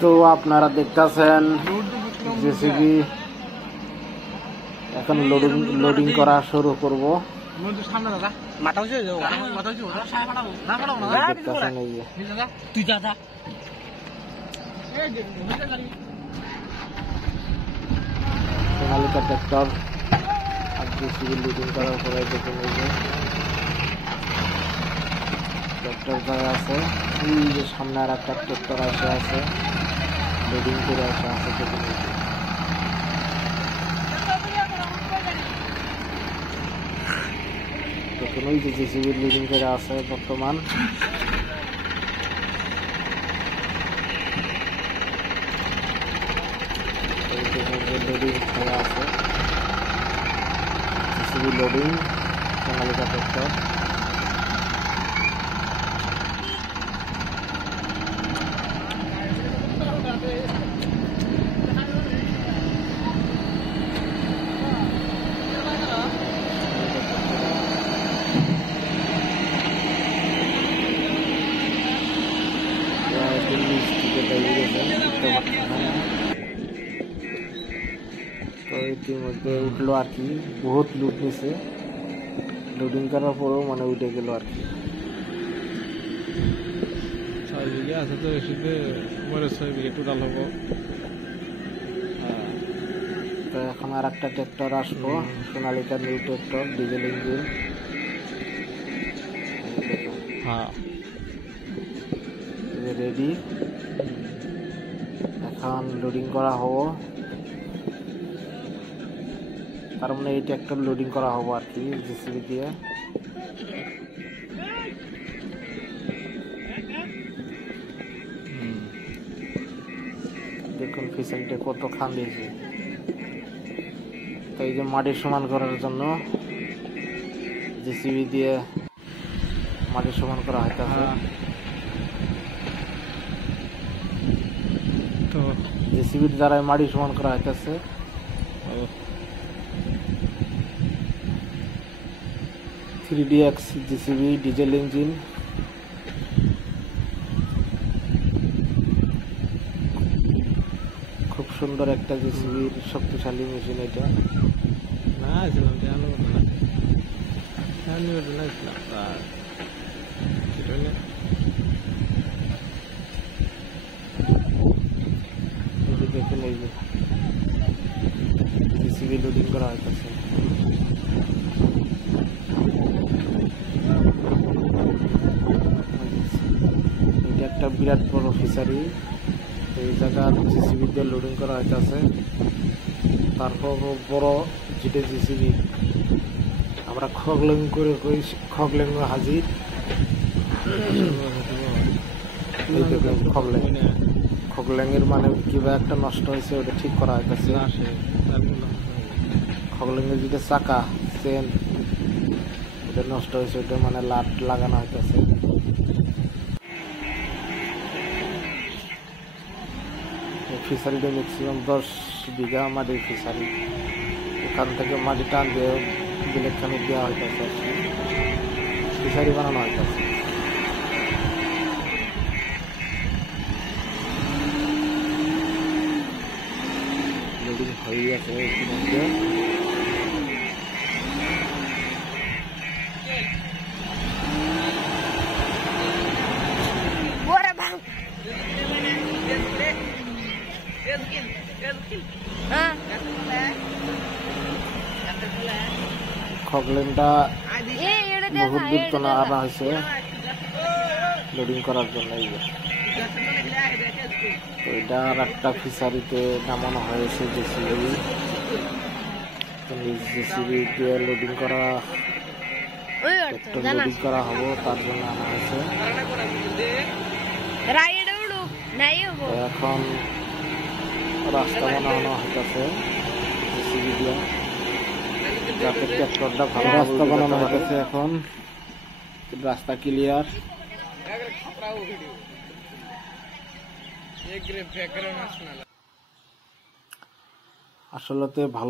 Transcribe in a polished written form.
তো আপনারা দেখতেছেন জেসিবি এখন লোডিং করা শুরু করব। সোনালিকা ট্রাক্টর আর জেসিবি লোডিং করার পরে দেখুন এই যে ট্রাক্টর যারা আছে, এই যে সামনে আর একটা ট্রাক্টর এসে আছে, লোডিং করে এসে আছে। দেখুন ওই যে জেসিবি লোডিং করে আছে বর্তমান। লোডিং করে আছে জেসিবি লোডিং সোনালিকা ট্রাক্টর। তো ইতিমধ্যে উঠলো আর কি, বহুত লুট নিছে, লোডিং করার পরেও মানে উঠে গেল আর কি। 6 বিঘা আছে তো এসে পরে 6 বিঘা টোটাল হবো। তো এখন আর একটা ট্রাক্টর আসবো, Sonalika new tractor diesel engine. হ্যাঁ রেডি, এখন লোডিং করা হবো। তার মানে এই ট্রাক্টর লোডিং করা হবো আর কি জেসিবি দিয়ে। দেখুন ফিসারিটা কত খান দিয়েছে। তো এই যে মাটি সমান করার জন্য জেসিবি দিয়ে মাটি সমান করা হইতেছে। তো জেসিবির দ্বারা মাটি সমান করা হইতেছে। 3DX JCB diesel engine. খুব সুন্দর একটা জেসিবির শক্তিশালী মেশিন এটা। না ছিলাম জানো না, জানি না ছিলাম আর সেটা না। দেখুন এই যে জেসিবি লোডিং করা হইতেছে। এটা একটা বিরাট বড় ফিশারি, এই জায়গা জেসিবি দিয়ে লোডিং করা হইতেছে। তারপর বড় যেটা জেসিবি আমরা খগলেং করে কই, খগলেং হাজির। খগলেংয়ের মানে কিবা একটা নষ্ট হয়েছে, ওটা ঠিক করা হইতেছে। খগলেংয়ের যেটা চাকা চেন ওটা নষ্ট হয়েছে, ওটা মানে লাট লাগানো হইতেছে। ফিশারিটা ম্যাক্সিমাম 10 বিঘা মাটির ফিশারি। এখান থেকে মাটি টান দিয়ে বিলেকখানে দেওয়া হইতেছে, ফিশারি বানানো হইতেছে। লোডিং হয়ে গেছে ইতিমধ্যে। খগলেনটা বহুত দূর তো না আনা হয়েছে লোডিং করার জন্য। তো এটা আর একটা ফিশারিতে নামানো হয়েছে জেসিবি। জেসিবি দিয়ে লোডিং করা লোডিং করা হবো, তার জন্য আনা হয়েছে। এখন রাস্তা বানানো হইতেছে জেসিবি দিয়ে, যাতে ট্রাক্টরটা ভালো রাস্তা বানানো হইতেছে। এখন রাস্তা ক্লিয়ার। আসলে ভালো